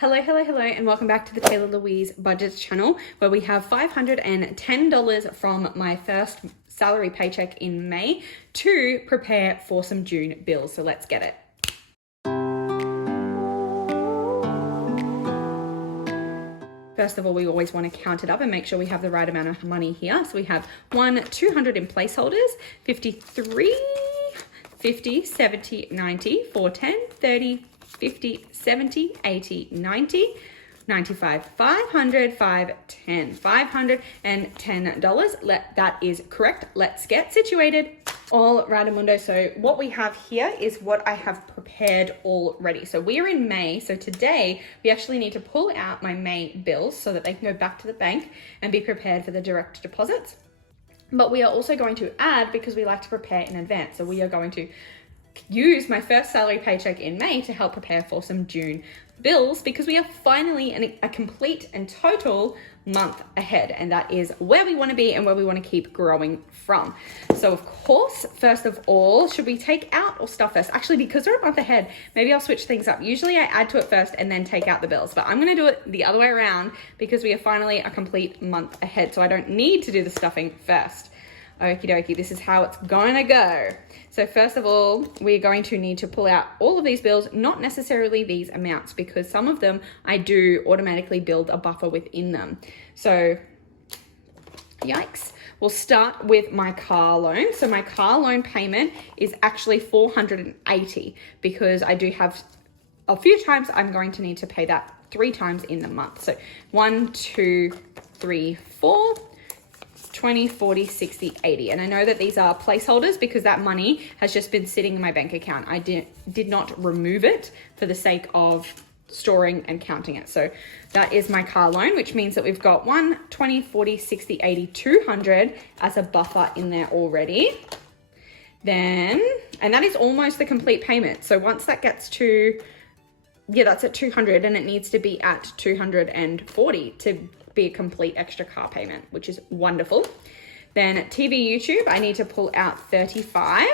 Hello, hello, hello, and welcome back to the Taylah Louise Budgets channel, where we have $510 from my first salary paycheck in May to prepare for some June bills. So let's get it. First of all, we always want to count it up and make sure we have the right amount of money here. So we have 200 in placeholders, 53, 50, 70, 90, 410, 30, 50, 70, 80, 90, 95, 500, 510, $510. That is correct. Let's get situated. All right, Mundo. So what we have here is what I have prepared already. So we are in May. So today we actually need to pull out my May bills so that they can go back to the bank and be prepared for the direct deposits. But we are also going to add, because we like to prepare in advance. So we are going to use my first salary paycheck in May to help prepare for some June bills, because we are finally a complete and total month ahead, and that is where we want to be and where we want to keep growing from. So of course, first of all, should we take out or stuff first? Actually, because we're a month ahead, maybe I'll switch things up. Usually I add to it first and then take out the bills, but I'm going to do it the other way around because we are finally a complete month ahead, so I don't need to do the stuffing first. Okie dokie, this is how it's going to go. So first of all, we're going to need to pull out all of these bills, not necessarily these amounts, because some of them I do automatically build a buffer within them. So, yikes. We'll start with my car loan. So my car loan payment is actually $480 because I do have a few times I'm going to need to pay that 3 times in the month. So 1, 2, 3, 4. 20, 40, 60, 80. And I know that these are placeholders because that money has just been sitting in my bank account. I did not remove it for the sake of storing and counting it. So that is my car loan, which means that we've got 1, 20, 40, 60, 80, 200 as a buffer in there already. Then, and that is almost the complete payment. So once that gets to, yeah, that's at 200 and it needs to be at 240 to be a complete extra car payment, which is wonderful. Then TV YouTube, I need to pull out 35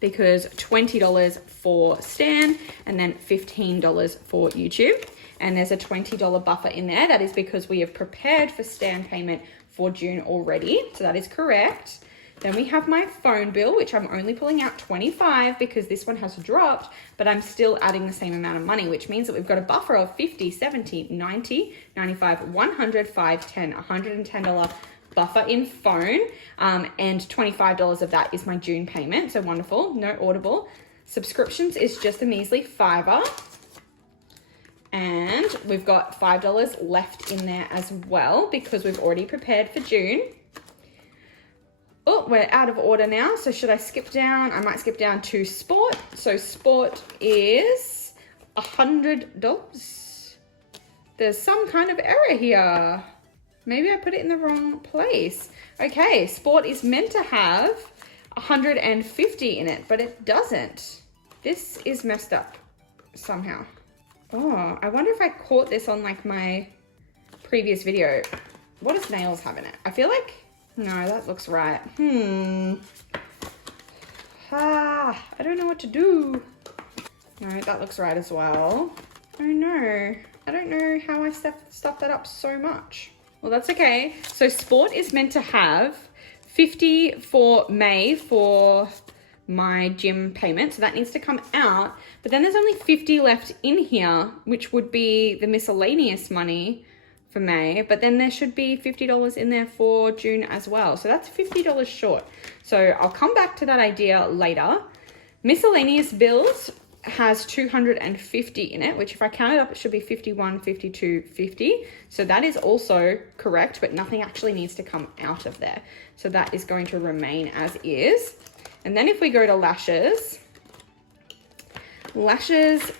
because $20 for Stan and then $15 for YouTube. And there's a $20 buffer in there. That is because we have prepared for Stan payment for June already. So that is correct. Then we have my phone bill, which I'm only pulling out 25 because this one has dropped, but I'm still adding the same amount of money, which means that we've got a buffer of 50, 70, 90, 95, 100, 510, $110 buffer in phone, and $25 of that is my June payment. So wonderful, no Audible. Subscriptions is just a measly $5. And we've got $5 left in there as well because we've already prepared for June. Oh, we're out of order now. So should I skip down? I might skip down to sport. So sport is $100. There's some kind of error here. Maybe I put it in the wrong place. Okay, sport is meant to have 150 in it, but it doesn't. This is messed up somehow. Oh, I wonder if I caught this on like my previous video. What does nails have in it? I feel like, no, that looks right. I don't know what to do. No, that looks right as well. Oh no, I don't know how I stuffed that up so much. Well, that's okay. So sport is meant to have 50 for May for my gym payment. So that needs to come out. But then there's only 50 left in here, which would be the miscellaneous money for May, but then there should be $50 in there for June as well. So that's $50 short. So I'll come back to that idea later. Miscellaneous bills has 250 in it, which if I count it up, it should be 51, 52, 50. So that is also correct, but nothing actually needs to come out of there. So that is going to remain as is. And then if we go to lashes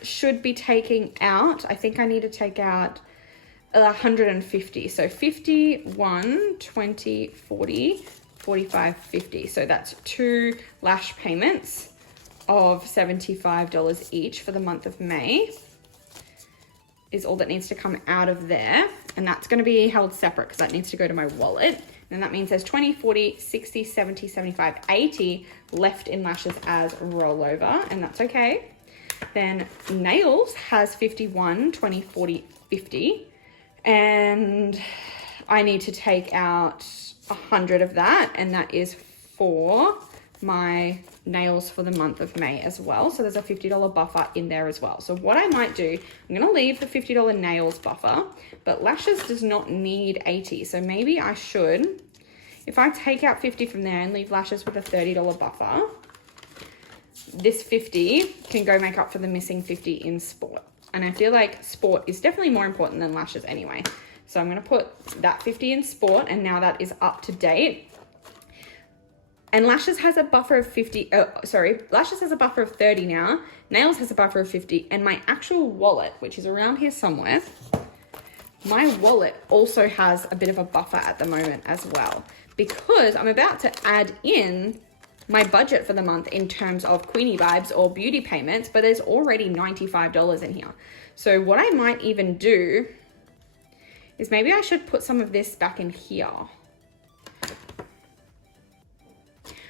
should be taking out, I think I need to take out 150. So 51, 20, 40, 45, 50. So that's 2 lash payments of $75 each for the month of May is all that needs to come out of there. And that's going to be held separate because that needs to go to my wallet. And that means there's 20, 40, 60, 70, 75, 80 left in lashes as rollover, and that's okay. Then nails has 51, 20, 40, 50. And I need to take out 100 of that, and that is for my nails for the month of May as well. So there's a $50 buffer in there as well. So what I might do, I'm going to leave the $50 nails buffer, but lashes does not need 80. So maybe I should, if I take out 50 from there and leave lashes with a $30 buffer, this 50 can go make up for the missing 50 in sport. And I feel like sport is definitely more important than lashes anyway. So I'm going to put that 50 in sport, and now that is up to date. And lashes has a buffer of 50, lashes has a buffer of 30 now. Nails has a buffer of 50. And my actual wallet, which is around here somewhere, my wallet also has a bit of a buffer at the moment as well, because I'm about to add in my budget for the month in terms of Queenie vibes or beauty payments, but there's already $95 in here. So what I might even do is maybe I should put some of this back in here.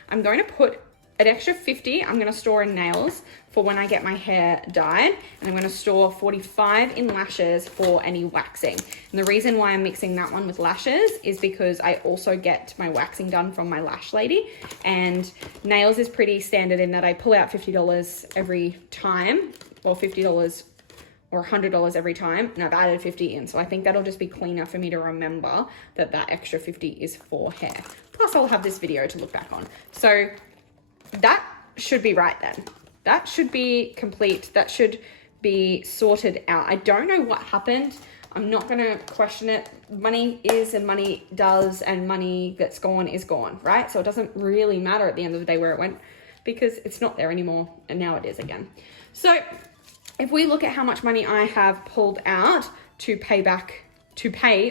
I'm going to put an extra 50, I'm going to store in nails for when I get my hair dyed, and I'm going to store 45 in lashes for any waxing. And the reason why I'm mixing that one with lashes is because I also get my waxing done from my lash lady, and nails is pretty standard in that I pull out $50 every time, or $50 or $100 every time, and I've added 50 in. So I think that'll just be cleaner for me to remember that that extra 50 is for hair. Plus I'll have this video to look back on. So that should be right then. That should be complete. That should be sorted out. I don't know what happened. I'm not going to question it. Money is and money does, and money that's gone is gone, right? So it doesn't really matter at the end of the day where it went, because it's not there anymore, and now it is again. So if we look at how much money I have pulled out to pay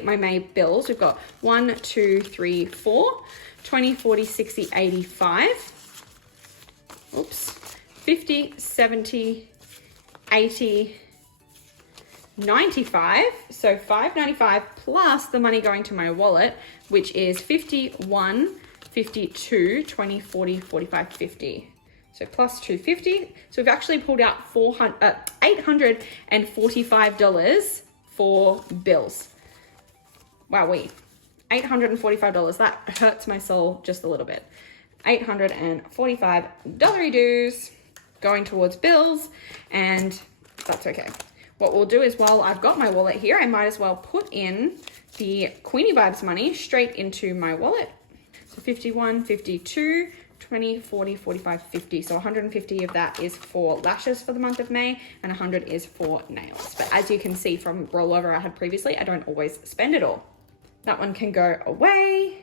my May bills, we've got 1, 2, 3, 4, 20, 40, 60, 85. Oops. 50, 70, 80, 95. So $5.95 plus the money going to my wallet, which is 51, 52, 20, 40, 45, 50. So plus 250. So we've actually pulled out $845 for bills. Wow, $845. That hurts my soul just a little bit. $845 dues going towards bills, and that's okay. What we'll do is, while I've got my wallet here, I might as well put in the Queenie Vibes money straight into my wallet. So 51, 52, 20, 40, 45, 50. So 150 of that is for lashes for the month of May, and 100 is for nails. But as you can see from rollover I had previously, I don't always spend it all. That one can go away.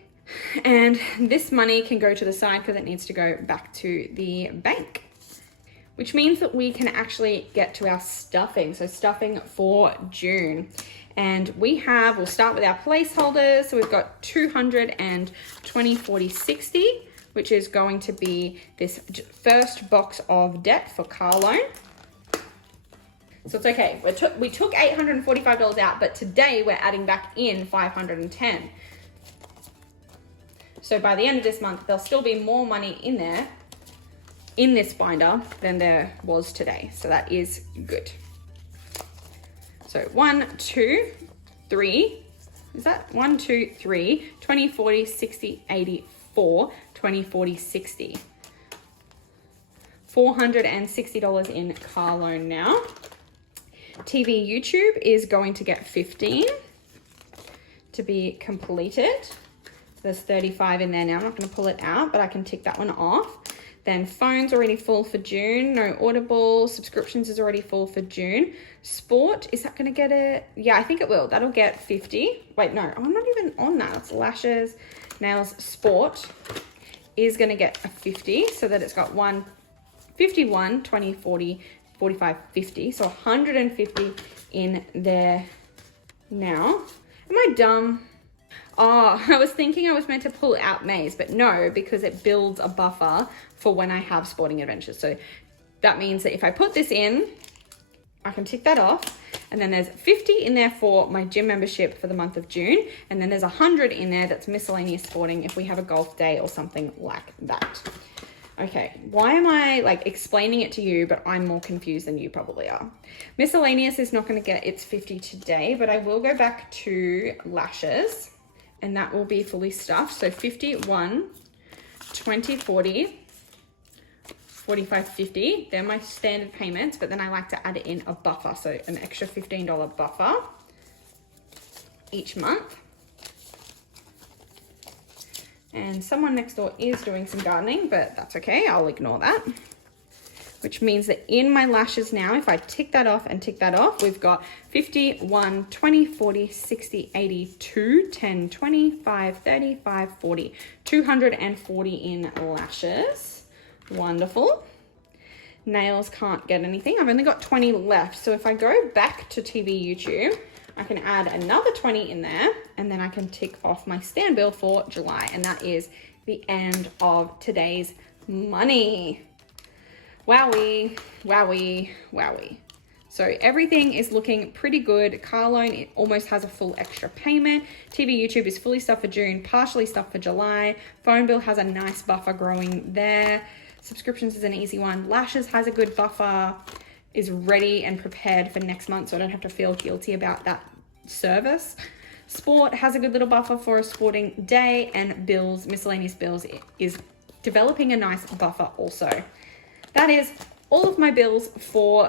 And this money can go to the side because it needs to go back to the bank, which means that we can actually get to our stuffing. So stuffing for June. And we'll start with our placeholders. So we've got 200 and 20, 40, 60, which is going to be this first box of debt for car loan. So it's okay. We took $845 out, but today we're adding back in $510. So by the end of this month, there'll still be more money in there, in this binder, than there was today. So that is good. So 1, 2, 3, is that 1, 2, 3, 20, 40, 60, 80, 4, 20, 40, 60. $460 in car loan now. TV YouTube is going to get 15 to be completed. So there's 35 in there now. I'm not going to pull it out, but I can tick that one off. Then phone's already full for June. No Audible. Subscriptions is already full for June. Sport, is that going to get it? Yeah, I think it will. That'll get 50. Wait, no, I'm not even on that. It's lashes, nails. Sport is going to get a 50, so that it's got 51, 20, 40, 45, 50. So 150 in there now. Am I dumb? Oh, I was thinking I was meant to pull out May's, but no, because it builds a buffer for when I have sporting adventures. So that means that if I put this in, I can tick that off. And then there's 50 in there for my gym membership for the month of June. And then there's 100 in there that's miscellaneous sporting if we have a golf day or something like that. Okay, why am I like explaining it to you, but I'm more confused than you probably are? Miscellaneous is not going to get its 50 today, but I will go back to lashes and that will be fully stuffed. So 51, 20, 40, 45, 50. They're my standard payments, but then I like to add in a buffer. So an extra $15 buffer each month. And someone next door is doing some gardening, but that's okay. I'll ignore that. Which means that in my lashes now, if I tick that off and tick that off, we've got 50, 1, 20, 40, 60, 80, 2, 10, 25, 35, 40, 240 in lashes. Wonderful. Nails can't get anything. I've only got 20 left. So if I go back to TV YouTube, I can add another 20 in there and then I can tick off my stand bill for July. And that is the end of today's money. Wowie, wowie, wowie. So everything is looking pretty good. Car loan, it almost has a full extra payment. TV YouTube is fully stuffed for June, partially stuffed for July. Phone bill has a nice buffer growing there. Subscriptions is an easy one. Lashes has a good buffer, is ready and prepared for next month, so I don't have to feel guilty about that service. Sport has a good little buffer for a sporting day, and bills, miscellaneous bills, is developing a nice buffer also. That is all of my bills for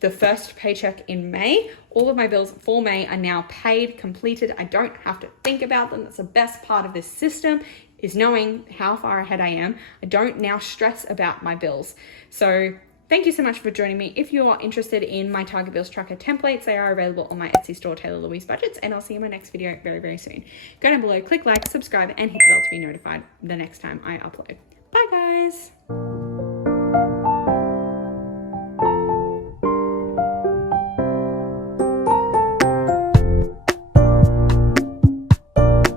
the first paycheck in May. All of my bills for May are now paid, completed. I don't have to think about them. That's the best part of this system, is knowing how far ahead I am. I don't now stress about my bills. So thank you so much for joining me. If you are interested in my Target Bills Tracker templates, they are available on my Etsy store, Taylah Louise Budgets, and I'll see you in my next video very, very soon. Go down below, click like, subscribe, and hit the bell to be notified the next time I upload. Bye, guys.